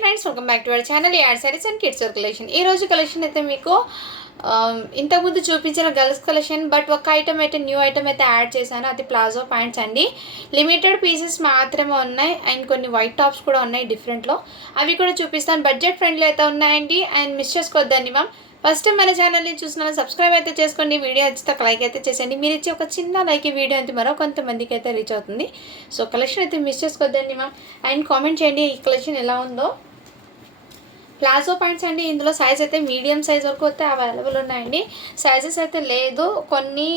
Friends, welcome back to our channel ad sarees and kids wear collection. ఈ రోజు collection అయితే మీకు ఇంతకుముందు చూపించిన గర్ల్స్ కలెక్షన్, బట్ ఒక ఐటమ్ అయితే న్యూ ఐటమ్ అయితే యాడ్ చేశాను. అది ప్లాజో ప్యాంట్స్ అండి. లిమిటెడ్ పీసెస్ మాత్రమే ఉన్నాయి అండ్ కొన్ని వైట్ టాప్స్ కూడా ఉన్నాయి డిఫరెంట్లో. అవి కూడా చూపిస్తాను. బడ్జెట్ ఫ్రెండ్లీ అయితే ఉన్నాయండి అండ్ మిస్ చేసుకోవద్దండి మ్యామ్. ఫస్ట్ టైం మన ఛానల్ని చూస్తున్నాను, సబ్స్క్రైబ్ అయితే చేసుకోండి. వీడియో నచ్చితే ఒక లైక్ అయితే చేసేయండి. మీరు ఇచ్చే ఒక చిన్న లైక్ ఈ వీడియో అయితే మరో కొంతమందికి అయితే రీచ్ అవుతుంది. సో కలెక్షన్ అయితే మిస్ చేసుకోవద్దండి మ్యామ్. అండ్ కామెంట్ చేయండి ఈ కలెక్షన్ ఎలా ఉందో. ప్లాజో ప్యాంట్స్ అండి. ఇందులో సైజ్ అయితే మీడియం సైజ్ వరకు అయితే అవైలబుల్ ఉన్నాయండి. సైజెస్ అయితే లేదు కొన్ని.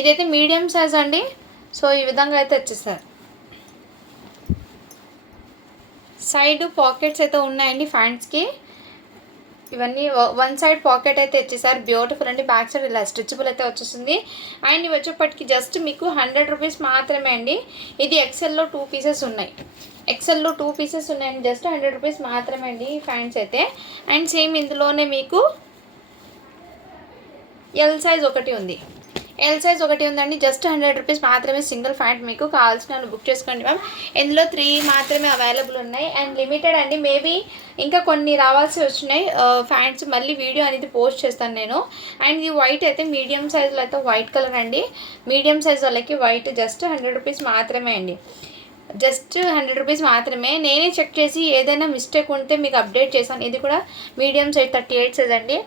ఇదైతే మీడియం సైజ్ అండి. సో ఈ విధంగా అయితే వచ్చేసారు. సైడ్ పాకెట్స్ అయితే ఉన్నాయండి ఫ్యాంట్స్కి. ఇవన్నీ వన్ సైడ్ పాకెట్ అయితే ఇచ్చేసారు. బ్యూటిఫుల్ అండి. బ్యాక్ సైడ్ ఇలా స్ట్రెచబుల్ అయితే వచ్చేస్తుంది. అండ్ ఇవి వచ్చేప్పటికి జస్ట్ మీకు 100 రూపీస్ మాత్రమే అండి. ఇది ఎక్సెల్లో 2 పీసెస్ ఉన్నాయి. ఎక్సెల్లో 2 పీసెస్ ఉన్నాయండి. జస్ట్ 100 రూపీస్ మాత్రమే అండి ఈ ఫ్యాంట్స్ అయితే. అండ్ సేమ్ ఇందులోనే మీకు ఎల్ సైజ్ ఒకటి ఉంది. ఎల్ సైజ్ ఒకటి ఉందండి. జస్ట్ 100 రూపీస్ మాత్రమే సింగిల్ ఫ్యాంట్. మీకు కావాల్సిన వాళ్ళు బుక్ చేసుకోండి మ్యామ్. ఇందులో 3 మాత్రమే అవైలబుల్ ఉన్నాయి అండ్ లిమిటెడ్ అండి. మేబీ ఇంకా కొన్ని రావాల్సి వచ్చినాయి ఫ్యాంట్స్. మళ్ళీ వీడియో అనేది పోస్ట్ చేస్తాను నేను. అండ్ ఇది వైట్ అయితే మీడియం సైజులో అయితే వైట్ కలర్ అండి. మీడియం సైజ్ వాళ్ళకి వైట్ జస్ట్ 100 రూపీస్ మాత్రమే అండి. జస్ట్ 100 రూపీస్ మాత్రమే. నేనే చెక్ చేసి ఏదైనా మిస్టేక్ ఉంటే మీకు అప్డేట్ చేశాను. ఇది కూడా మీడియం సైజ్ 38 సైజ్ అండి.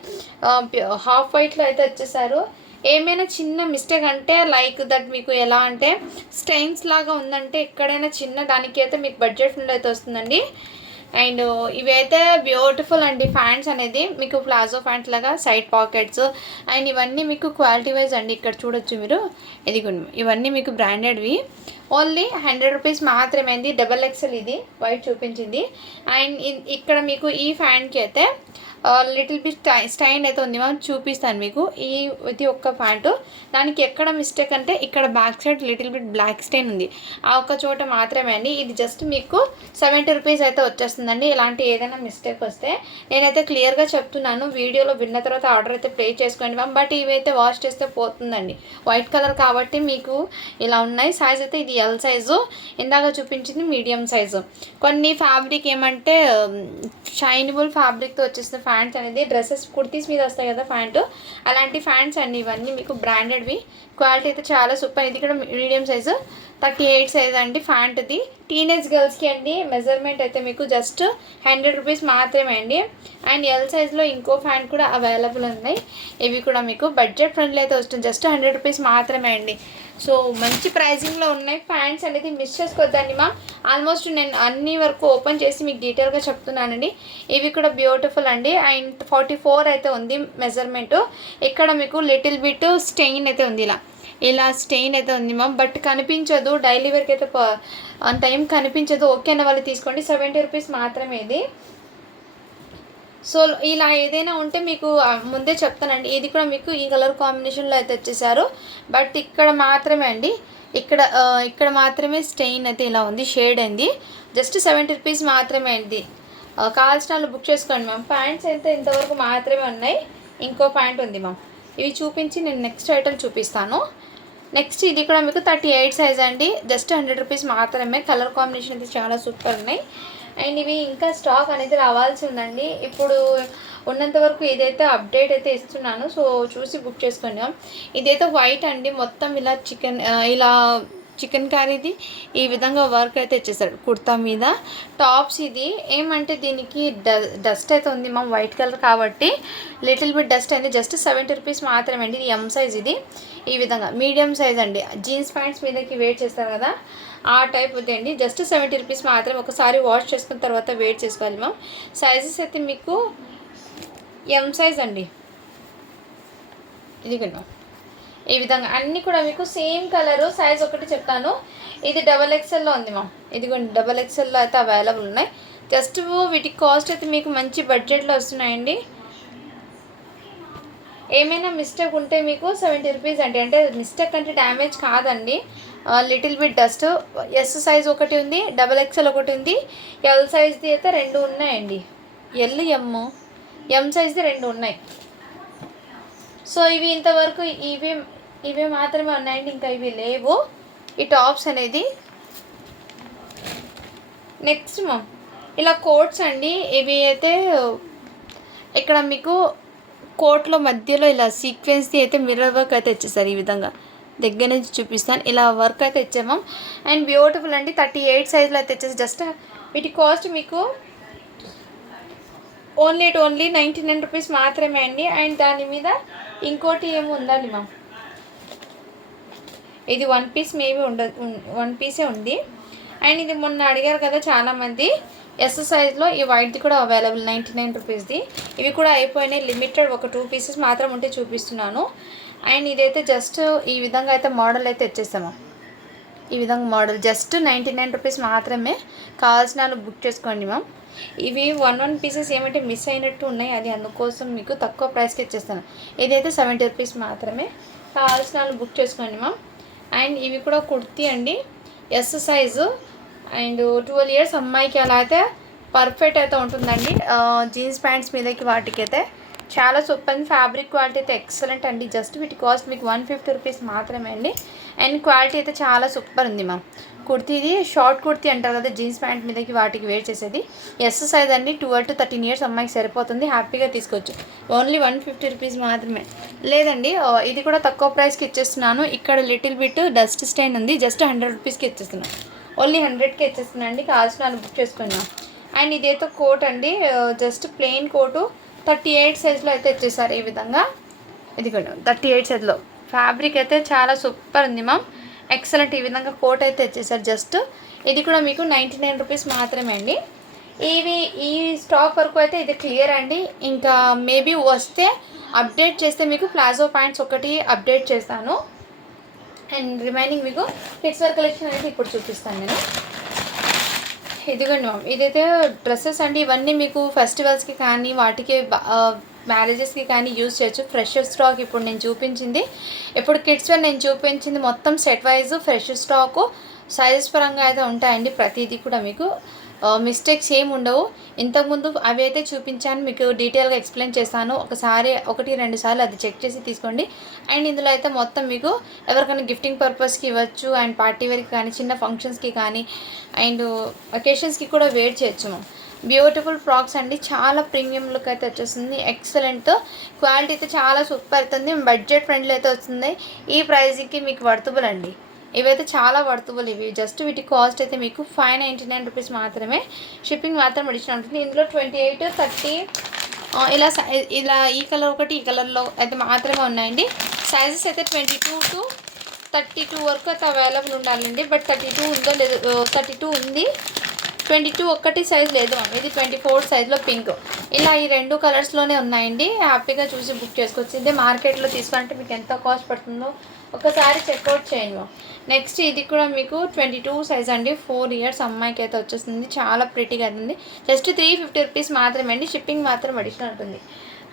హాఫ్ వైట్లో అయితే వచ్చేసారు. ఏమైనా చిన్న మిస్టేక్ అంటే లైక్ దట్ మీకు ఎలా అంటే స్టైన్స్ లాగా ఉందంటే ఎక్కడైనా చిన్న దానికి అయితే మీకు బడ్జెట్ నుండి అయితే వస్తుందండి. అండ్ ఇవైతే బ్యూటిఫుల్ అండి. ఫ్యాంట్స్ అనేది మీకు ప్లాజో ఫ్యాంట్స్ లాగా సైడ్ పాకెట్స్ అండ్ ఇవన్నీ మీకు క్వాలిటీ వైజ్ అండి. ఇక్కడ చూడొచ్చు మీరు. ఇవన్నీ మీకు బ్రాండెడ్వి. ఓన్లీ 100 రూపీస్ మాత్రమే అండి. XXL ఇది వైట్ చూపించింది. అండ్ ఇక్కడ మీకు ఈ ఫ్యాంట్కి అయితే లిటిల్ బిట్ స్టైన్ అయితే ఉంది మ్యామ్. చూపిస్తాను మీకు. ఇది ఒక్క ప్యాంటు. దానికి ఎక్కడ మిస్టేక్ అంటే ఇక్కడ back side little bit black stain ఉంది. ఆ ఒక్క చోట మాత్రమే అండి. ఇది జస్ట్ మీకు 70 రూపీస్ అయితే వచ్చేస్తుందండి. ఇలాంటి ఏదైనా మిస్టేక్ వస్తే నేనైతే క్లియర్గా చెప్తున్నాను. వీడియోలో విన్న తర్వాత ఆర్డర్ అయితే ప్లేస్ చేసుకోండి మ్యామ్. బట్ ఇవైతే వాష్ చేస్తే పోతుందండి. వైట్ కలర్ కాబట్టి మీకు ఇలా ఉన్నాయి. సైజ్ అయితే ఇది ఎల్ సైజు. ఇందాక చూపించింది మీడియం సైజు. కొన్ని ఫ్యాబ్రిక్ ఏమంటే షైనబుల్ ఫ్యాబ్రిక్తో వచ్చేసిన ఫ్యాంట్స్ అనేది డ్రెస్సెస్ కుర్తీస్ మీద వస్తాయి కదా ఫ్యాంటు, అలాంటి ఫ్యాంట్స్ అండి ఇవన్నీ మీకు బ్రాండెడ్వి. క్వాలిటీ అయితే చాలా సూపర్. ఇది కూడా మీడియం సైజు 38 సైజ్ అండి ఫ్యాంట్ది. టీనేజ్ గర్ల్స్కి అండి. మెజర్మెంట్ అయితే మీకు జస్ట్ 100 రూపీస్ మాత్రమే అండి. అండ్ ఎల్ సైజ్లో ఇంకో ఫ్యాంట్ కూడా అవైలబుల్ ఉన్నాయి. ఇవి కూడా మీకు బడ్జెట్ ఫ్రెండ్లీ అయితే వస్తుంది. జస్ట్ 100 రూపీస్ మాత్రమే అండి. సో మంచి ప్రైజింగ్లో ఉన్నాయి. ఫ్యాంట్స్ అనేది మిస్ చేసుకోవద్దండి మా. ఆల్మోస్ట్ నేను అన్ని వరకు ఓపెన్ చేసి మీకు డీటెయిల్గా చెప్తున్నానండి. ఇవి కూడా బ్యూటిఫుల్ అండి. అండ్ 44 అయితే ఉంది మెజర్మెంటు. ఇక్కడ మీకు లిటిల్ బిట్ స్టెయిన్ అయితే ఉంది. ఇలా స్టెయిన్ అయితే ఉంది మ్యామ్. బట్ కనిపించదు. డైలీ వేర్కి అయితే అంత ఏం కనిపించదు. ఓకే అన్న వాళ్ళు తీసుకోండి. 70 రూపీస్ మాత్రమే ఇది. సో ఇలా ఏదైనా ఉంటే మీకు ముందే చెప్తానండి. ఇది కూడా మీకు ఈ కలర్ కాంబినేషన్లో అయితే వచ్చేసారు. బట్ ఇక్కడ మాత్రమే అండి. ఇక్కడ మాత్రమే స్టెయిన్ అయితే ఇలా ఉంది. షేడ్ అయింది. జస్ట్ 70 రూపీస్ మాత్రమే అండి. కావాల్సిన వాళ్ళు బుక్ చేసుకోండి మ్యామ్. ప్యాంట్స్ అయితే ఇంతవరకు మాత్రమే ఉన్నాయి. ఇంకో ప్యాంట్ ఉంది మ్యామ్. ఇవి చూపించి నేను నెక్స్ట్ ఐటమ్ చూపిస్తాను. నెక్స్ట్ ఇది కూడా మీకు 38 సైజ్ అండి. జస్ట్ 100 రూపీస్ మాత్రమే. కలర్ కాంబినేషన్ అయితే చాలా సూపర్ ఉన్నాయి. అండ్ ఇవి ఇంకా స్టాక్ అనేది రావాల్సి ఉందండి. ఇప్పుడు ఉన్నంత వరకు ఇదైతే అప్డేట్ అయితే ఇస్తున్నాను. సో చూసి బుక్ చేసుకోండి. ఇదైతే వైట్ అండి. మొత్తం ఇలా చికెన్ కర్రీది ఈ విధంగా వర్క్ అయితే ఇచ్చేసాడు కుర్తా మీద. టాప్స్ ఇది ఏమంటే దీనికి డస్ట్ అయితే ఉంది మా. వైట్ కలర్ కాబట్టి లిటిల్ బిట్ డస్ట్ అయింది. జస్ట్ 70 రూపీస్ మాత్రమే అండి. ఇది ఎం సైజ్. ఇది ఈ విధంగా మీడియం సైజ్ అండి. జీన్స్ ప్యాంట్స్ మీదకి వేట్ చేస్తారు కదా ఆ టైప్ ఉంది అండి. జస్ట్ 70 రూపీస్ మాత్రమే. ఒకసారి వాష్ చేసుకున్న తర్వాత వేట్ చేసుకోవాలి మ్యామ్. సైజెస్ అయితే మీకు ఎం సైజ్ అండి. ఇది మ్యామ్. ఈ విధంగా అన్నీ కూడా మీకు సేమ్ కలరు. సైజ్ ఒకటి చెప్తాను. ఇది XXLలో ఉంది మ్యామ్. ఇది XXLలో అయితే అవైలబుల్ ఉన్నాయి. జస్ట్ వీటి కాస్ట్ అయితే మీకు మంచి బడ్జెట్లో వస్తున్నాయండి. ఏమైనా మిస్టేక్ ఉంటే మీకు 70 రూపీస్ అండి. అంటే మిస్టేక్ అంటే డ్యామేజ్ కాదండి. Little bit dust. S size ఒకటి ఉంది. XXL ఒకటి ఉంది. ఎల్ సైజ్ది అయితే 2 ఉన్నాయండి. ఎం సైజ్ది 2 ఉన్నాయి. సో ఇవి ఇంతవరకు ఇవి మాత్రమే ఉన్నాయండి. ఇంకా ఇవి లేవు. ఈ టాప్స్ అనేది నెక్స్ట్ మ్యామ్ ఇలా కోట్స్ అండి. ఇవి అయితే ఇక్కడ మీకు కోట్లో మధ్యలో ఇలా సీక్వెన్స్ది అయితే మిర్రర్ వర్క్ అయితే ఇచ్చేసారు. ఈ విధంగా దగ్గర నుంచి చూపిస్తాను. ఇలా వర్క్ అయితే ఇచ్చాము. అండ్ బ్యూటిఫుల్ అండి. 38 సైజ్లో అయితే ఇచ్చేసి జస్ట్ వీటి కాస్ట్ మీకు ఓన్లీ 99 రూపీస్ మాత్రమే అండి. అండ్ దాని మీద ఇంకోటి ఏమి ఉందండి మ్యామ్, ఇది 1 పీస్ మేబీ ఉండదు, 1 పీసే ఉంది. అండ్ ఇది మొన్న అడిగారు కదా చాలామంది, ఎస్ సైజ్లో ఈ వైట్ది కూడా అవైలబుల్ 99 రూపీస్ది. ఇవి కూడా అయిపోయినాయి, లిమిటెడ్ ఒక 2 పీసెస్ మాత్రం ఉంటే చూపిస్తున్నాను. అండ్ ఇదైతే జస్ట్ ఈ విధంగా అయితే మోడల్ అయితే ఇచ్చేసాము. ఈ విధంగా మోడల్ జస్ట్ 99 రూపీస్ మాత్రమే. కావాల్సిన వాళ్ళు బుక్ చేసుకోండి మ్యామ్. ఇవి 1 పీసెస్ ఏమంటే మిస్ అయినట్టు ఉన్నాయి, అది అందుకోసం మీకు తక్కువ ప్రైస్కి ఇచ్చేస్తాను. ఇదైతే 70 రూపీస్ మాత్రమే. కావాల్సిన వాళ్ళు బుక్ చేసుకోండి మ్యామ్. అండ్ ఇవి కూడా కుర్తీ అండి, ఎస్ సైజు. అండ్ 12 ఇయర్స్ అమ్మాయికి అలా అయితే పర్ఫెక్ట్ అయితే ఉంటుందండి. జీన్స్ ప్యాంట్స్ మీదకి వాటికైతే చాలా సూపర్. ఫ్యాబ్రిక్ క్వాలిటీ అయితే ఎక్సలెంట్ అండి. జస్ట్ వీటి కాస్ట్ మీకు 150 రూపీస్ మాత్రమే అండి. అండ్ క్వాలిటీ అయితే చాలా సూపర్ ఉంది మ్యామ్. కుర్తీ ఇది షార్ట్ కుర్తీ అంటారు కదా, జీన్స్ ప్యాంట్ మీదకి వాటికి వేర్ చేసేది. ఎస్ సైజ్ అండి. 12 to 13 ఇయర్స్ అమ్మాయికి సరిపోతుంది, హ్యాపీగా తీసుకోవచ్చు. ఓన్లీ 150 రూపీస్ మాత్రమే. లేదండి, ఇది కూడా తక్కువ ప్రైస్కి ఇచ్చేస్తున్నాను. ఇక్కడ లిటిల్ బిట్ డస్ట్ స్టైన్ ఉంది, జస్ట్ 100 రూపీస్కి ఇచ్చేస్తున్నాను. ఓన్లీ 100కి ఇచ్చేస్తున్నాను అండి. కావాల్సిన వాళ్ళు బుక్ చేసుకున్నాను. అండ్ ఇదైతే కోట్ అండి, జస్ట్ ప్లెయిన్ కోటు 38 సైజ్లో అయితే ఇచ్చేసారు. ఈ విధంగా ఇది కూడా 38 సైజ్లో. ఫ్యాబ్రిక్ అయితే చాలా సూపర్ ఉంది మ్యామ్, ఎక్సలెంట్. ఈ విధంగా కోట్ అయితే ఇచ్చేసారు. జస్ట్ ఇది కూడా మీకు 99 రూపీస్ మాత్రమే అండి. ఈ స్టాక్ వరకు అయితే ఇది క్లియర్ అండి. ఇంకా మేబీ వస్తే అప్డేట్ చేస్తే మీకు ప్లాజో ప్యాంట్స్ ఒకటి అప్డేట్ చేస్తాను. అండ్ రిమైనింగ్ మీకు కిడ్స్ వేర్ కలెక్షన్ అనేది ఇప్పుడు చూపిస్తాను నేను. ఇదిగోండి మ్యామ్, ఇదైతే డ్రెస్సెస్ అండి. ఇవన్నీ మీకు ఫెస్టివల్స్కి కానీ వాటికి మ్యారేజెస్కి కానీ యూజ్ చేయొచ్చు. ఫ్రెష్ స్టాక్ ఇప్పుడు నేను చూపించింది, ఇప్పుడు కిడ్స్ వేర్ నేను చూపించింది మొత్తం set wise fresh stock. Sizes పరంగా అయితే ఉంటాయండి. ప్రతిదీ కూడా మీకు మిస్టేక్స్ ఏమి ఉండవు. ఇంతకుముందు అవి అయితే చూపించాను, మీకు డీటెయిల్గా ఎక్స్ప్లెయిన్ చేస్తాను. ఒకసారి 1-2 సార్లు అది చెక్ చేసి తీసుకోండి. అండ్ ఇందులో అయితే మొత్తం మీకు ఎవరికైనా గిఫ్టింగ్ పర్పస్కి ఇవ్వచ్చు, అండ్ పార్టీ వేర్కి కానీ చిన్న ఫంక్షన్స్కి కానీ అండ్ అకేషన్స్కి కూడా వేర్ చేయొచ్చు. బ్యూటిఫుల్ ఫ్రాక్స్ అండి, చాలా ప్రీమియం లుక్ అయితే వచ్చేస్తుంది. ఎక్సలెంట్ క్వాలిటీ అయితే చాలా సూపర్ అవుతుంది. బడ్జెట్ ఫ్రెండ్లీ అయితే వస్తుంది. ఈ ప్రైస్కి మీకు వర్తబుల్ అండి. ఇవైతే చాలా వర్తబుల్. ఇవి జస్ట్ వీటి కాస్ట్ అయితే మీకు 599 రూపీస్ మాత్రమే. షిప్పింగ్ మాత్రం అడిషనల్ ఉంటుంది. ఇందులో 28, 30 ఇలా ఈ కలర్ ఒకటి ఈ కలర్లో అయితే మాత్రమే ఉన్నాయండి. సైజెస్ అయితే 22 to 32 వరకు అయితే అవైలబుల్ ఉండాలండి. బట్ 32 ఉందో లేదో, 32 ఉంది, 22 ఒక్కటి సైజ్ లేదు అండి. ఇది 24 సైజ్లో పింక్. ఇలా ఈ 2 కలర్స్లోనే ఉన్నాయండి. హ్యాపీగా చూసి బుక్ చేసుకోవచ్చు. ఇదే మార్కెట్లో తీసుకుంటే మీకు ఎంత కాస్ట్ పడుతుందో ఒకసారి చెక్అవుట్ చేయండి. నెక్స్ట్ ఇది కూడా మీకు 22 సైజ్ అండి. 4 ఇయర్స్ అమ్మాయికి అయితే వచ్చేస్తుంది. చాలా ప్రిటీగా అవుతుంది. జస్ట్ 350 రూపీస్ మాత్రమే అండి. షిప్పింగ్ మాత్రం అడిషనల్ ఉంటుంది.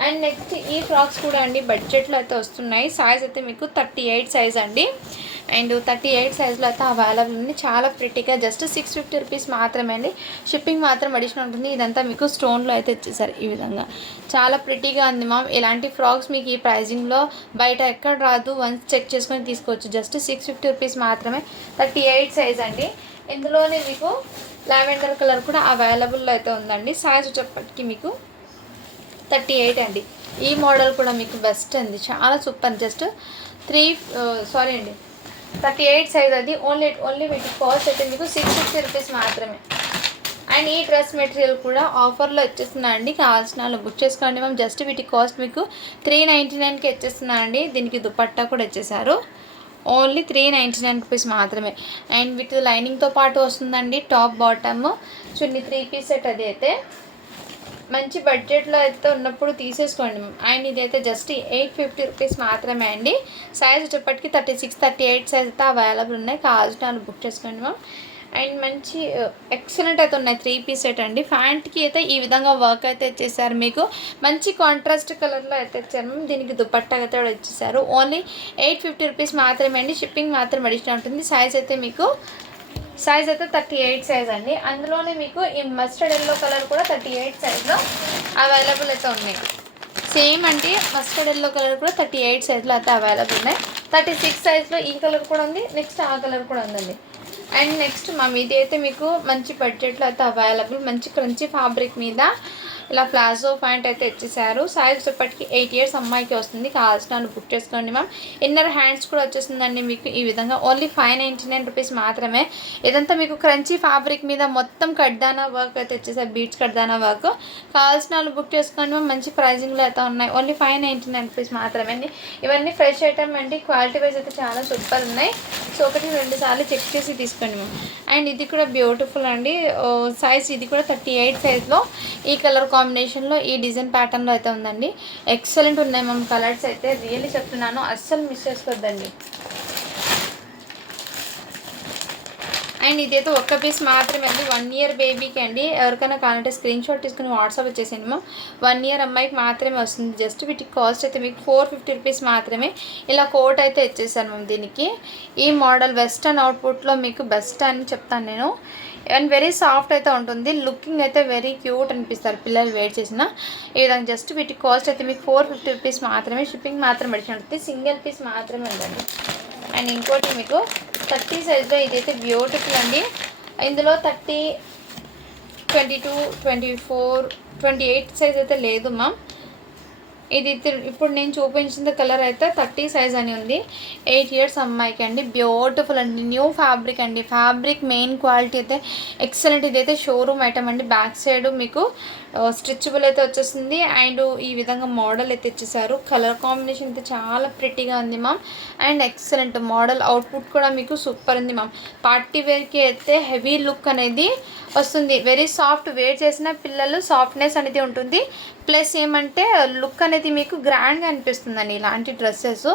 అండ్ నెక్స్ట్ ఈ ఫ్రాక్స్ కూడా అండి బడ్జెట్లో అయితే వస్తున్నాయి. సైజ్ అయితే మీకు 38 సైజ్ అండి. అండ్ 38 సైజ్లో అయితే అవైలబుల్ ఉంది. చాలా ప్రిటీగా జస్ట్ 650 రూపీస్ మాత్రమే అండి. షిప్పింగ్ మాత్రం అడిషనల్ ఉంటుంది. ఇదంతా మీకు స్టోన్లో అయితే ఇచ్చేసారు. ఈ విధంగా చాలా ప్రిటీగా ఉంది మ్యామ్. ఇలాంటి ఫ్రాక్స్ మీకు ఈ ప్రైజింగ్లో బయట ఎక్కడ రాదు. వన్స్ చెక్ చేసుకొని తీసుకోవచ్చు. జస్ట్ 650 రూపీస్ మాత్రమే. 38 సైజ్ అండి. ఇందులోనే మీకు లావెండర్ కలర్ కూడా అవైలబుల్లో అయితే ఉందండి. సైజ్ వచ్చేప్పటికి మీకు 38 అండి. ఈ మోడల్ కూడా మీకు బెస్ట్ అండి, చాలా సూపర్. జస్ట్ 38 సైజ్ అది. ఓన్లీ వీటి కాస్ట్ అయితే మీకు 650 రూపీస్ మాత్రమే. అండ్ ఈ డ్రెస్ మెటీరియల్ కూడా ఆఫర్లో ఇచ్చేస్తున్నా అండి. కావాల్సిన వాళ్ళు బుక్ చేసుకోండి మ్యామ్. జస్ట్ వీటి కాస్ట్ మీకు 399కి ఇచ్చేస్తున్నా అండి. దీనికి దుపట్టా కూడా ఇచ్చేసారు. ఓన్లీ 399 రూపీస్ మాత్రమే. అండ్ విత్ లైనింగ్తో పాటు వస్తుందండి. టాప్ బాటమ్ చున్నీ 3 పీస్ సెట్. అది అయితే మంచి బడ్జెట్లో అయితే ఉన్నప్పుడు తీసేసుకోండి. అండ్ ఇదైతే జస్ట్ 850 రూపీస్ మాత్రమే అండి. సైజ్ వచ్చేప్పటికి 36, 38 సైజ్ అయితే అవైలబుల్ ఉన్నాయి. కావాల్సిన వాళ్ళు బుక్ చేసుకోండి మ్యామ్. అండ్ మంచి ఎక్సలెంట్ అయితే ఉన్నాయి. 3 పీస్ సెట్ అండి. ప్యాంట్కి అయితే ఈ విధంగా వర్క్ అయితే ఇచ్చేసారు. మీకు మంచి కాంట్రాస్ట్ కలర్లో అయితే ఇచ్చారు మ్యామ్. దీనికి దుపట్టా అయితే కూడా ఇచ్చేసారు. ఓన్లీ 850 రూపీస్ మాత్రమే అండి. షిప్పింగ్ మాత్రం అడిషనల్ ఉంటుంది. సైజ్ అయితే 38 సైజ్ అండి. అందులోనే మీకు ఈ మస్టర్డ్ ఎల్లో కలర్ కూడా 38 సైజ్లో అవైలబుల్ అయితే ఉన్నాయి. సేమ్ అంటే మస్టర్డ్ ఎల్లో కలర్ కూడా 38 సైజ్లో అయితే అవైలబుల్ ఉన్నాయి. 36 సైజ్లో ఈ కలర్ కూడా ఉంది. నెక్స్ట్ ఆ కలర్ కూడా ఉందండి. అండ్ నెక్స్ట్ ఇది అయితే మీకు మంచి బడ్జెట్లో అయితే అవైలబుల్, మంచి క్రంచీ ఫ్యాబ్రిక్ మీద ఇలా ప్లాజో ప్యాంట్ అయితే ఇచ్చేసారు. సైజ్ ఇప్పటికి 8 ఇయర్స్ అమ్మాయికి వస్తుంది. కావాల్సిన వాళ్ళు బుక్ చేసుకోండి మ్యామ్. ఇన్నర్ హ్యాండ్స్ కూడా వచ్చేస్తుందండి మీకు ఈ విధంగా. ఓన్లీ 599 రూపీస్ మాత్రమే. ఇదంతా మీకు క్రంచీ ఫ్యాబ్రిక్ మీద మొత్తం కడ్దానా వర్క్ అయితే ఇచ్చేసారు, బీట్స్ కడ్దానా వర్క్. కావాల్సిన వాళ్ళు బుక్ చేసుకోండి మ్యామ్. మంచి ప్రైజింగ్లో అయితే ఉన్నాయి. ఓన్లీ 599 రూపీస్ మాత్రమే అండి. ఇవన్నీ ఫ్రెష్ ఐటమ్ అండి. క్వాలిటీ వైజ్ అయితే చాలా సూపర్ ఉన్నాయి. సో 1-2 సార్లు చెక్ చేసి తీసుకోండి మ్యామ్. అండ్ ఇది కూడా బ్యూటిఫుల్ అండి. సైజ్ ఇది కూడా 38 సైజ్లో ఈ కలర్ కాంబినేషన్లో ఈ డిజైన్ ప్యాటర్న్లో అయితే ఉందండి. ఎక్సలెంట్ ఉన్నాయి మ్యామ్ కలర్స్ అయితే. రియల్లీ చెప్తున్నాను, అస్సలు మిస్ చేసుకోవద్దండి. అండ్ ఇదైతే ఒక్క పీస్ మాత్రమే అండి. 1 ఇయర్ బేబీకి అండి. ఎవరికైనా కావాలంటే స్క్రీన్ షాట్ తీసుకుని వాట్సాప్ వచ్చేసింది మ్యామ్. 1 ఇయర్ అమ్మాయికి మాత్రమే వస్తుంది. జస్ట్ వీటికి కాస్ట్ అయితే మీకు 450 రూపీస్ మాత్రమే. ఇలా కోట్ అయితే ఇచ్చేసాను మ్యామ్. దీనికి ఈ మోడల్ వెస్టర్న్ అవుట్పుట్లో మీకు బెస్ట్ అని చెప్తాను నేను. అండ్ వెరీ సాఫ్ట్ అయితే ఉంటుంది. లుకింగ్ అయితే వెరీ క్యూట్ అనిపిస్తారు పిల్లలు వేర్ చేసిన ఈ విధంగా. జస్ట్ వీటి కాస్ట్ అయితే మీకు 450 రూపీస్ మాత్రమే. షిప్పింగ్ మాత్రం పడిచినట్టు సింగిల్ పీస్ మాత్రమే ఉందండి. అండ్ ఇంకోటి మీకు 30 సైజ్లో ఇదైతే బ్యూటిఫుల్ అండి. ఇందులో 30, 22, 24, 28 సైజ్ అయితే లేదు మ్యామ్. ఇది ఇప్పుడు నేను చూపించిన కలర్ అయితే 30 సైజ్ అని ఉంది. 8 ఇయర్స్ అమ్మాయికి అండి. బ్యూటిఫుల్ అండి. న్యూ ఫ్యాబ్రిక్ అండి. ఫ్యాబ్రిక్ మెయిన్ క్వాలిటీ అయితే ఎక్సలెంట్. ఇదైతే షోరూమ్ ఐటమ్ అండి. బ్యాక్ సైడ్ మీకు స్ట్రెచబుల్ అయితే వచ్చేస్తుంది. అండ్ ఈ విధంగా మోడల్ అయితే ఇచ్చేసారు. కలర్ కాంబినేషన్ అయితే చాలా ప్రిటీగా ఉంది ma'am. And excellent model output కూడా మీకు సూపర్ ఉంది మ్యామ్. పార్టీ వేర్కి అయితే హెవీ లుక్ అనేది వస్తుంది. వెరీ సాఫ్ట్, వేర్ చేసిన పిల్లలు సాఫ్ట్నెస్ అనేది ఉంటుంది. ప్లస్ ఏమంటే లుక్ అనేది మీకు గ్రాండ్గా అనిపిస్తుందండి ఇలాంటి డ్రెస్సెస్.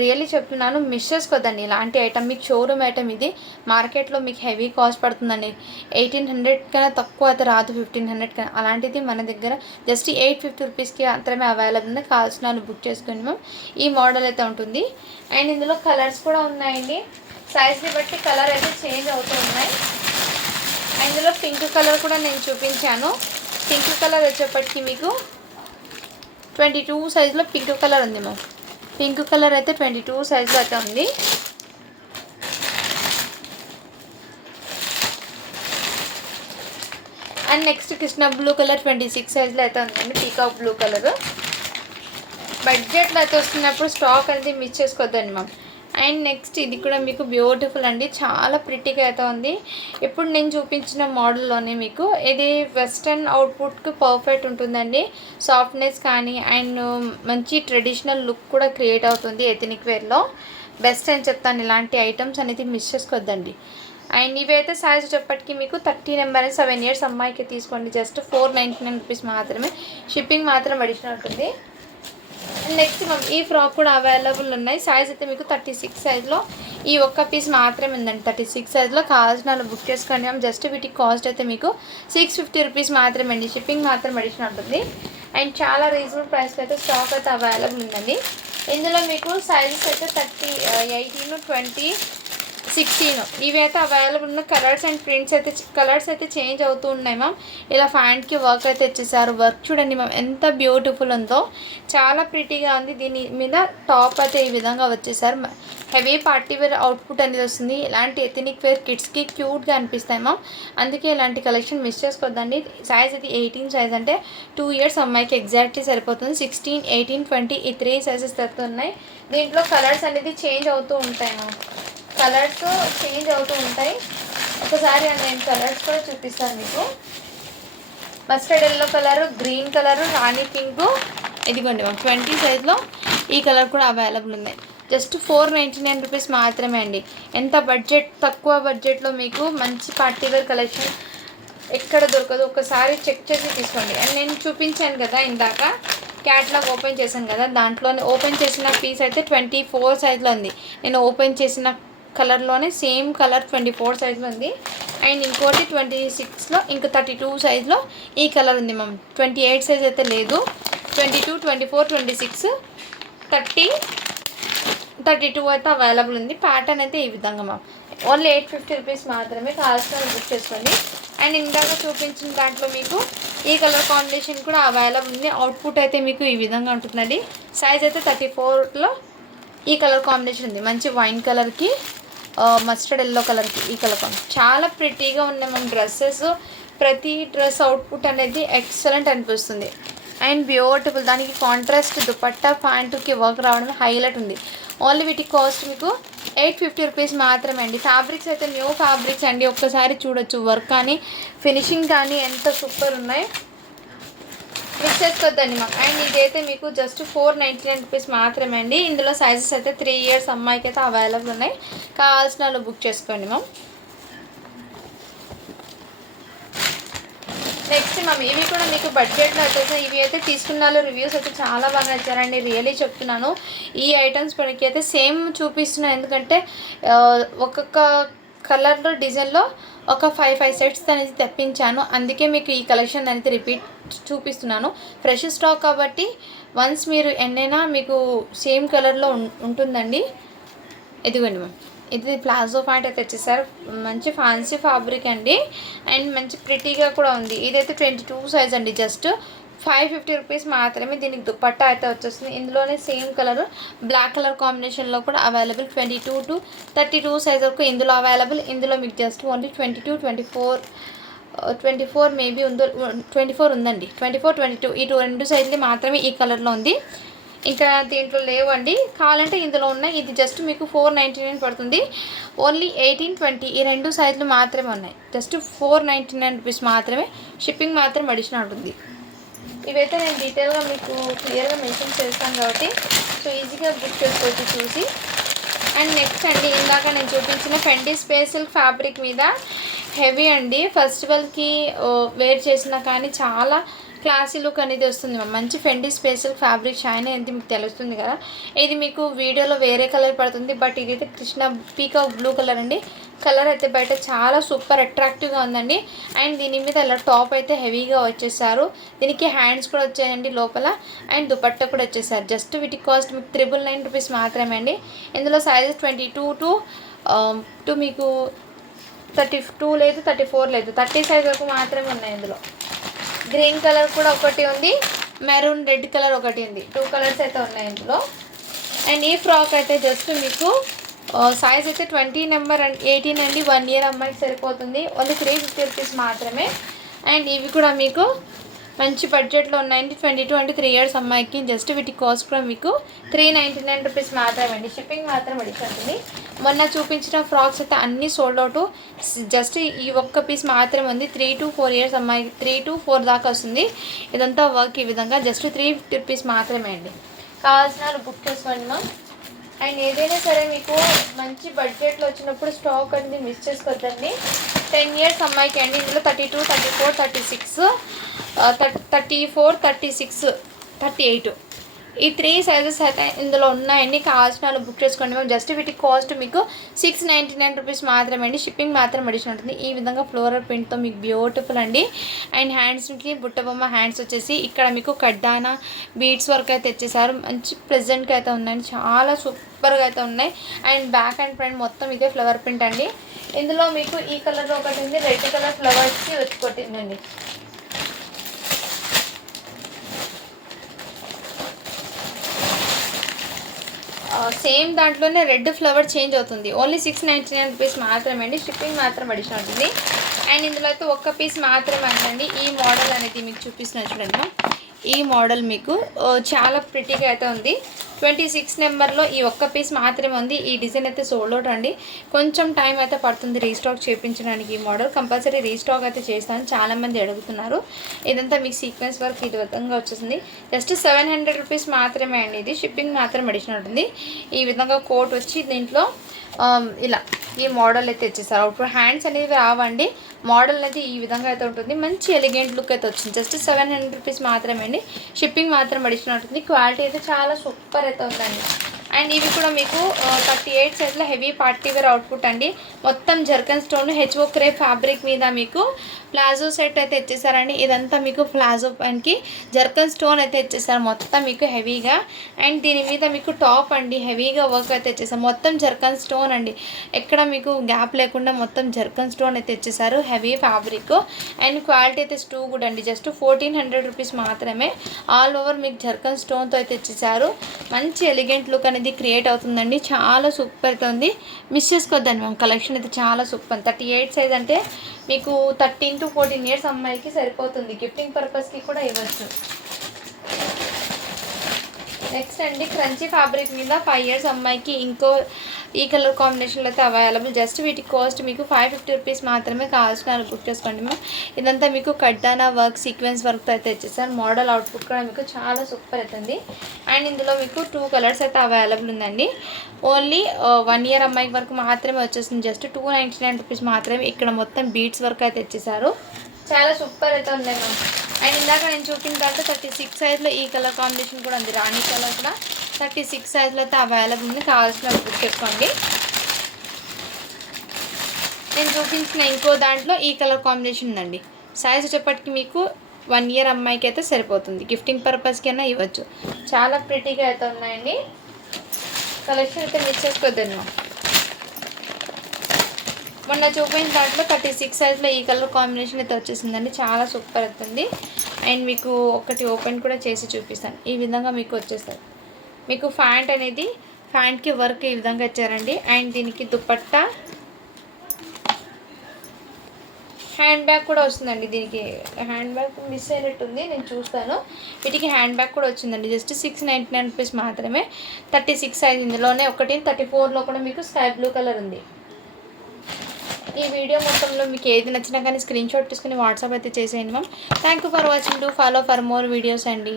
రియల్లీ చెప్తున్నాను, మిస్ చేసుకోవద్దండి ఇలాంటి ఐటమ్. మీకు షోరూమ్ ఐటమ్ ఇది. మార్కెట్లో మీకు హెవీ కాస్ట్ పడుతుందండి. 1800 కన్నా తక్కువ అయితే రాదు, 1500 కన్నా. అలాంటిది మన దగ్గర జస్ట్ 850 రూపీస్కి మాత్రమే అవైలబుల్ ఉంది. కావాల్సిన వాళ్ళు బుక్ చేసుకుని మ్యామ్. ఈ మోడల్ అయితే ఉంటుంది. అండ్ ఇందులో కలర్స్ కూడా ఉన్నాయండి. సైజ్ని బట్టి కలర్ అయితే చేంజ్ అవుతూ ఉన్నాయి. ఇందులో పింక్ కలర్ కూడా నేను చూపించాను. పింక్ కలర్ వచ్చేప్పటికి మీకు 22 సైజులో పింక్ కలర్ ఉంది మ్యామ్. పింక్ కలర్ అయితే 22 సైజులో అయితే ఉంది. And next Krishna blue colour 26 సైజులో అయితే ఉందండి. Peacock blue colour. బడ్జెట్లో అయితే వస్తున్నప్పుడు స్టాక్ అనేది మిస్ చేసుకోవద్దండి మ్యామ్. అండ్ నెక్స్ట్ ఇది కూడా మీకు బ్యూటిఫుల్ అండి. చాలా ప్రిటీగా అయితే ఉంది. ఇప్పుడు నేను చూపించిన మోడల్లోనే మీకు ఇది వెస్ట్రన్ అవుట్పుట్కి పర్ఫెక్ట్ ఉంటుందండి. సాఫ్ట్నెస్ కానీ అండ్ మంచి ట్రెడిషనల్ లుక్ కూడా క్రియేట్ అవుతుంది. ఎథనిక్ వేర్లో బెస్ట్ అని చెప్తాను. ఇలాంటి ఐటమ్స్ అనేది మిస్ చేసుకోవద్దండి. అండ్ ఇవైతే సైజ్ వచ్చేప్పటికి మీకు 30 నెంబర్ 7 ఇయర్స్ అమ్మాయికి తీసుకోండి. జస్ట్ 499 రూపీస్ మాత్రమే. షిప్పింగ్ మాత్రం అడిషనల్ ఉంటుంది. నెక్స్ట్ ఈ ఫ్రాక్ కూడా అవైలబుల్ ఉన్నాయి. సైజ్ అయితే మీకు 36 సైజ్లో ఈ ఒక్క పీస్ మాత్రమే ఉందండి. 36 సైజ్లో కావాల్సిన వాళ్ళు బుక్ చేసుకోండి మ్యామ్. జస్ట్ వీటికి కాస్ట్ అయితే మీకు 650 రూపీస్ మాత్రమే అండి. షిప్పింగ్ మాత్రం అడిషనల్ ఉంటుంది. అండ్ చాలా రీజనబుల్ ప్రైస్లో అయితే స్టాక్ అయితే అవైలబుల్ ఉందండి. ఇందులో మీకు సైజెస్ అయితే 30, 18, 20, 16 ఇవి అయితే అవైలబుల్ ఉన్న కలర్స్ అండ్ ప్రింట్స్ అయితే కలర్స్ అయితే చేంజ్ అవుతూ ఉన్నాయి మ్యామ్. ఇలా ఫ్యాంట్కి వర్క్ అయితే ఇచ్చేసారు. వర్క్ చూడండి మ్యామ్ ఎంత బ్యూటిఫుల్ ఉందో. చాలా ప్రిటీగా ఉంది. దీని మీద టాప్ అయితే ఈ విధంగా వచ్చేసారు. హెవీ పార్టీ వేర్ అవుట్పుట్ అనేది వస్తుంది. ఇలాంటి ఎథనిక్ వేర్ కిడ్స్కి క్యూట్గా అనిపిస్తాయి మ్యామ్. అందుకే ఇలాంటి కలెక్షన్ మిస్ చేసుకోవద్దండి. సైజ్ అయితే 18 సైజ్ అంటే 2 ఇయర్స్ అమ్మాయికి ఎగ్జాక్ట్లీ సరిపోతుంది. 16, 18, 20 ఈ 3 సైజెస్ ఉన్నాయి. దీంట్లో కలర్స్ అనేది చేంజ్ అవుతూ ఉంటాయి మ్యామ్. కలర్స్ చేంజ్ అవుతూ ఉంటాయి. ఒకసారి నేను కలర్స్ కూడా చూపిస్తాను మీకు. Mustard yellow colour, green colour, Rani pink, ఇదిగోండి మ్యామ్ 20 సైజ్లో ఈ కలర్ కూడా అవైలబుల్ ఉంది. జస్ట్ 499 రూపీస్ మాత్రమే అండి. ఎంత బడ్జెట్, తక్కువ బడ్జెట్లో మీకు మంచి పార్టీ వేర్ కలెక్షన్ ఎక్కడ దొరకదు. ఒకసారి చెక్ చేసి తీసుకోండి. అండ్ నేను చూపించాను కదా ఇందాక క్యాట్లాగ్ ఓపెన్ చేశాను కదా, దాంట్లోనే ఓపెన్ చేసిన పీస్ అయితే 24 సైజ్లో ఉంది. నేను ఓపెన్ చేసిన కలర్లోనే సేమ్ కలర్ 24 సైజ్లో ఉంది. అండ్ ఇంకోటి 26లో ఇంకా 32 సైజ్లో ఈ కలర్ ఉంది మ్యామ్. 28 సైజ్ అయితే లేదు. 22, 24, 26, 30, 32 అయితే అవైలబుల్ ఉంది. ప్యాటర్న్ అయితే ఈ విధంగా మ్యామ్. ఓన్లీ 850 రూపీస్ మాత్రమే. కావాల్సిన బుక్ చేసుకోండి. అండ్ ఇందాక చూపించిన దాంట్లో మీకు ఈ కలర్ కాంబినేషన్ కూడా అవైలబుల్ ఉంది. అవుట్పుట్ అయితే మీకు ఈ విధంగా ఉంటుందండి. సైజ్ అయితే 34లో ఈ కలర్ కాంబినేషన్ ఉంది. మంచి వైన్ కలర్కి మస్టర్డ్ ఎల్లో కలర్కి ఈ కలర్ చాలా ప్రిటీగా ఉన్నాయి మ్యామ్ డ్రెస్సెస్. ప్రతి డ్రెస్ అవుట్పుట్ అనేది ఎక్సలెంట్ అనిపిస్తుంది అండ్ బ్యూటిఫుల్. దానికి కాంట్రాస్ట్ దుపట్టా ప్యాంటుకి వర్క్ రావడం హైలైట్ ఉంది. ఓన్లీ వీటి కాస్ట్ మీకు 850 రూపీస్ మాత్రమే అండి. ఫ్యాబ్రిక్స్ అయితే న్యూ ఫ్యాబ్రిక్స్ అండి, ఒక్కసారి చూడొచ్చు. వర్క్ కానీ ఫినిషింగ్ కానీ ఎంత సూపర్ ఉన్నాయి, మిక్స్ చేసుకోవద్దండి మాకు. అండ్ ఇదైతే మీకు జస్ట్ 499 రూపీస్ మాత్రమే అండి. ఇందులో సైజెస్ అయితే 3 ఇయర్స్ అమ్మాయికి అయితే అవైలబుల్ ఉన్నాయి. కావాల్సిన వాళ్ళు బుక్ చేసుకోండి మ్యామ్. నెక్స్ట్ మ్యామ్ ఇవి కూడా మీకు బడ్జెట్లో వచ్చేసి ఇవి అయితే తీసుకున్న వాళ్ళు రివ్యూస్ అయితే చాలా బాగా నచ్చారండి. రియలీ చెప్తున్నాను. ఈ ఐటమ్స్ మనకి అయితే సేమ్ చూపిస్తున్నాను, ఎందుకంటే ఒక్కొక్క కలర్లో డిజైన్లో ఒక 5 సెట్స్ అనేది తెప్పించాను. అందుకే మీకు ఈ కలెక్షన్ అనేది రిపీట్ చూపిస్తున్నాను. ఫ్రెష్ స్టాక్ కాబట్టి వన్స్ మీరు ఎన్నైనా మీకు సేమ్ కలర్లో ఉంటుందండి. ఇదిగోండి మ్యామ్, ఇది ప్లాజో ప్యాంట్ అయితే వచ్చేసారు. మంచి ఫ్యాన్సీ ఫ్యాబ్రిక్ అండి అండ్ మంచి ప్రిటీగా కూడా ఉంది. ఇదైతే 22 సైజ్ అండి. జస్ట్ 550 రూపీస్ మాత్రమే. దీనికి దుపట్టా అయితే వచ్చేస్తుంది. ఇందులోనే సేమ్ కలర్ బ్లాక్ కలర్ కాంబినేషన్లో కూడా అవైలబుల్. 22 to 32 సైజ్ వరకు ఇందులో అవైలబుల్. ఇందులో మీకు జస్ట్ ఓన్లీ 22, 24 మేబీ ఉందో, 24 ఉందండి. 24, 22 ఈ రెండు సైజులు మాత్రమే ఈ కలర్లో ఉంది. ఇంకా దీంట్లో లేవండి. కావాలంటే ఇందులో ఉన్నాయి. ఇది జస్ట్ మీకు 499 పడుతుంది. ఓన్లీ 18, 20 ఈ రెండు సైజులు మాత్రమే ఉన్నాయి. జస్ట్ 499 రూపీస్ మాత్రమే. షిప్పింగ్ మాత్రం అడిషనల్ ఉంటుంది. ఇవైతే నేను డీటెయిల్గా మీకు క్లియర్గా మెన్షన్ చేస్తాను కాబట్టి సో ఈజీగా బుక్ చేసుకోవచ్చు చూసి. అండ్ నెక్స్ట్ అండి, ఇందాక నేను చూపించిన ఫెండీ స్పేస్ సిల్క్ ఫ్యాబ్రిక్ మీద హెవీ అండి. ఫెస్టివల్కి వేర్ చేసినా కానీ చాలా క్లాసీ లుక్ అనేది వస్తుంది. మంచి ఫెండీ స్పేస్ సిల్క్ ఫ్యాబ్రిక్ షైన్ అనేది మీకు తెలుస్తుంది కదా. ఇది మీకు వీడియోలో వేరే కలర్ పడుతుంది, బట్ ఇదైతే కృష్ణ పీకాక్ బ్లూ కలర్ అండి. కలర్ అయితే బయట చాలా సూపర్ అట్రాక్టివ్గా ఉందండి. అండ్ దీని మీద ఇలా టాప్ అయితే హెవీగా వచ్చేసారు. దీనికి హ్యాండ్స్ కూడా వచ్చాయండి లోపల అండ్ దుపట్టా కూడా వచ్చేసారు. జస్ట్ వీటి కాస్ట్ మీకు 999 రూపీస్ మాత్రమే అండి. ఇందులో సైజెస్ 22 to మీకు 32 లేదు, 34 లేదు, 30 సైజ్ వరకు మాత్రమే ఉన్నాయి. ఇందులో గ్రీన్ కలర్ కూడా ఒకటి ఉంది, మెరూన్ రెడ్ కలర్ ఒకటి ఉంది. 2 కలర్స్ అయితే ఉన్నాయి ఇందులో. అండ్ ఈ ఫ్రాక్ అయితే జస్ట్ మీకు సైజ్ అయితే 20 నెంబర్ అండ్ 18 అండి. 1 ఇయర్ అమ్మాయికి సరిపోతుంది. ఓన్లీ 350 రూపీస్ మాత్రమే. అండ్ ఇవి కూడా మీకు మంచి బడ్జెట్లో ఉన్నాయండి. 22 అంటే 3 ఇయర్స్ అమ్మాయికి. జస్ట్ వీటి కాస్ట్ కూడా మీకు 399 రూపీస్ మాత్రమే అండి. షిప్పింగ్ మాత్రం అడిషన్ ఉంటుంది. మొన్న చూపించిన ఫ్రాక్స్ అయితే అన్నీ సోల్డ్ అవుట్. జస్ట్ ఈ ఒక్క పీస్ మాత్రమే ఉంది. 3 to 4 ఇయర్స్ అమ్మాయికి 3 to 4 దాకా వస్తుంది. ఇదంతా వర్క్ ఈ విధంగా జస్ట్ 350 రూపీస్ మాత్రమే అండి. కావాల్సిన బుక్ చేసుకోండి మ్యామ్. అండ్ ఏదైనా సరే మీకు మంచి బడ్జెట్లో వచ్చినప్పుడు స్టాక్ అనేది మిస్ చేసుకోవద్దండి. 10 ఇయర్స్ అమ్మాయికి అండి. ఇందులో 32, 34, 36, 34, 36, 38 ఈ 3 సైజెస్ అయితే ఇందులో ఉన్నాయండి. కావాల్సిన వాళ్ళు బుక్ చేసుకోండి మ్యామ్. జస్ట్ వీటి కాస్ట్ మీకు 699 రూపీస్ మాత్రమే అండి. షిప్పింగ్ మాత్రం అడిషన్ ఉంటుంది. ఈ విధంగా ఫ్లోరల్ ప్రింట్తో మీకు బ్యూటిఫుల్ అండి. అండ్ హ్యాండ్స్కి బుట్టబొమ్మ హ్యాండ్స్ వచ్చేసి ఇక్కడ మీకు కడ్డానా బీడ్స్ వర్క్ అయితే తెచ్చేసారు. మంచి ప్రెజెంట్గా అయితే ఉందండి. చాలా సూపర్గా అయితే ఉన్నాయి. అండ్ బ్యాక్ అండ్ ఫ్రంట్ మొత్తం ఇదే ఫ్లవర్ ప్రింట్ అండి. ఇందులో మీకు ఈ కలర్ ఒకటి ఉంది, రెడ్ కలర్ ఫ్లవర్స్కి వచ్చి కొట్టిందండి. సేమ్ దాంట్లోనే రెడ్ ఫ్లవర్ చేంజ్ అవుతుంది. ఓన్లీ 699 రూపీస్ మాత్రమే అండి. షిప్పింగ్ మాత్రం అడిషన్ ఉంటుంది. అండ్ ఇందులో అయితే ఒక్క పీస్ మాత్రమే అండి. ఈ మోడల్ అనేది మీకు చూపిస్తున్నాను చూడండి. ఈ మోడల్ మీకు చాలా ప్రిటీగా అయితే ఉంది. 26 నెంబర్లో ఈ ఒక్క పీస్ మాత్రమే ఉంది. ఈ డిజైన్ అయితే సోల్డ్ అవుట్ అండి. కొంచెం టైం అయితే పడుతుంది రీస్టాక్ చేయించడానికి. ఈ మోడల్ కంపల్సరీ రీస్టాక్ అయితే చేస్తాను, చాలామంది అడుగుతున్నారు. ఇదంతా మీకు సీక్వెన్స్ వర్క్ ఈ విధంగా వచ్చేసింది. జస్ట్ 700 రూపీస్ మాత్రమే అండి. ఇది షిప్పింగ్ మాత్రం అడిషన్ ఉంటుంది. ఈ విధంగా కోట్ వచ్చి దీంట్లో ఇలా ఈ మోడల్ అయితే ఇచ్చేసారు. ఇప్పుడు హ్యాండ్స్ అనేవి రావండి. మోడల్ అనేది ఈ విధంగా అయితే ఉంటుంది. మంచి ఎలిగెంట్ లుక్ అయితే వచ్చింది. జస్ట్ 700 రూపీస్ మాత్రమే అండి. షిప్పింగ్ మాత్రం అడిషన్ ఉంటుంది. క్వాలిటీ అయితే చాలా సూపర్ అయితే ఉందండి. అండ్ ఇవి కూడా మీకు 38 సైజ్లో హెవీ పార్టీ వేర్ అవుట్పుట్ అండి. మొత్తం zircon stone HO crepe fabric మీద మీకు ప్లాజో సెట్ అయితే ఇచ్చేసారండి. ఇదంతా మీకు ప్లాజో పైనకి జర్కన్ స్టోన్ అయితే ఇచ్చేసారు మొత్తం మీకు హెవీగా. అండ్ దీని మీద మీకు టాప్ అండి హెవీగా వర్క్ అయితే ఇచ్చేసారు. మొత్తం జర్కన్ స్టోన్ అండి, ఎక్కడ మీకు గ్యాప్ లేకుండా మొత్తం జర్కన్ స్టోన్ అయితే ఇచ్చేసారు. హెవీ ఫ్యాబ్రిక్ అండ్ క్వాలిటీ అయితే టూ గుడ్ అండి. జస్ట్ 1400 రూపీస్ మాత్రమే. ఆల్ ఓవర్ మీకు జర్కన్ స్టోన్తో అయితే ఇచ్చేసారు. మంచి ఎలిగెంట్ లుక్ అనేది అనేది క్రియేట్ అవుతుందండి. చాలా సూపర్ అయితే ఉంది, మిస్ చేసుకోవద్దండి మ్యామ్. కలెక్షన్ అయితే చాలా సూపర్. 38 సైజ్ అంటే మీకు 13 to 14 ఇయర్స్ అమ్మాయికి సరిపోతుంది. గిఫ్టింగ్ పర్పస్కి కూడా ఇవ్వచ్చు. నెక్స్ట్ అండి క్రంచీ ఫ్యాబ్రిక్ మీద 5 ఇయర్స్ అమ్మాయికి ఇంకో ఈ కలర్ కాంబినేషన్లో అయితే అవైలబుల్. జస్ట్ వీటి కాస్ట్ మీకు 550 రూపీస్ మాత్రమే. కావాల్సిన బుక్ చేసుకోండి మ్యామ్. ఇదంతా మీకు కడ్డానా వర్క్, సీక్వెన్స్ వర్క్తో అయితే ఇచ్చేసాను. మోడల్ అవుట్పుట్ కూడా మీకు చాలా సూపర్ అవుతుంది. అండ్ ఇందులో మీకు 2 కలర్స్ అయితే అవైలబుల్ ఉందండి. ఓన్లీ 1 ఇయర్ అమ్మాయికి వరకు మాత్రమే వచ్చేసింది. జస్ట్ 299 రూపీస్ మాత్రమే. ఇక్కడ మొత్తం బీట్స్ వర్క్ అయితే ఇచ్చేసారు. చాలా సూపర్ అయితే ఉన్నాయి మ్యామ్. అండ్ ఇందాక నేను చూపించిన దాంట్లో 36 సైజ్లో ఈ కలర్ కాంబినేషన్ కూడా ఉంది. రాణి కలర్ కూడా 36 సైజ్లో అయితే అవైలబుల్ ఉంది. కావాల్సిన బుక్ చేసుకోండి. నేను చూపించిన ఇంకో దాంట్లో ఈ కలర్ కాంబినేషన్ ఉందండి. సైజ్ వచ్చేప్పటికి మీకు 1 ఇయర్ అమ్మాయికి అయితే సరిపోతుంది. గిఫ్టింగ్ పర్పస్కి అయినా ఇవ్వచ్చు. చాలా ప్రిటీగా అయితే ఉన్నాయండి. కలెక్షన్ అయితే మిస్ చేసుకోవద్దు. మొన్న చూపించిన దాంట్లో 36 సైజ్లో ఈ కలర్ కాంబినేషన్ అయితే వచ్చేసిందండి. చాలా సూపర్ అవుతుంది. అండ్ మీకు ఒకటి ఓపెన్ కూడా చేసి చూపిస్తాను. ఈ విధంగా మీకు వచ్చేస్తుంది. మీకు ప్యాంట్ అనేది, ప్యాంట్కి వర్క్ ఈ విధంగా ఇచ్చారండి. అండ్ దీనికి దుపట్టా, హ్యాండ్ బ్యాగ్ కూడా వస్తుందండి. దీనికి హ్యాండ్ బ్యాగ్ మిస్ అయినట్టుంది, నేను చూస్తాను. వీటికి హ్యాండ్ బ్యాగ్ కూడా వచ్చిందండి. జస్ట్ 699 రూపీస్ మాత్రమే. 36 సైజ్ ఇందులోనే ఒకటి. 34లో కూడా మీకు స్కై బ్లూ కలర్ ఉంది. ఈ వీడియో మొత్తంలో మీకు ఏది నచ్చినా కానీ స్క్రీన్ షాట్ తీసుకుని వాట్సాప్ అయితే చేసేయండి ma'am. Thank you for watching. To follow for more videos అండి.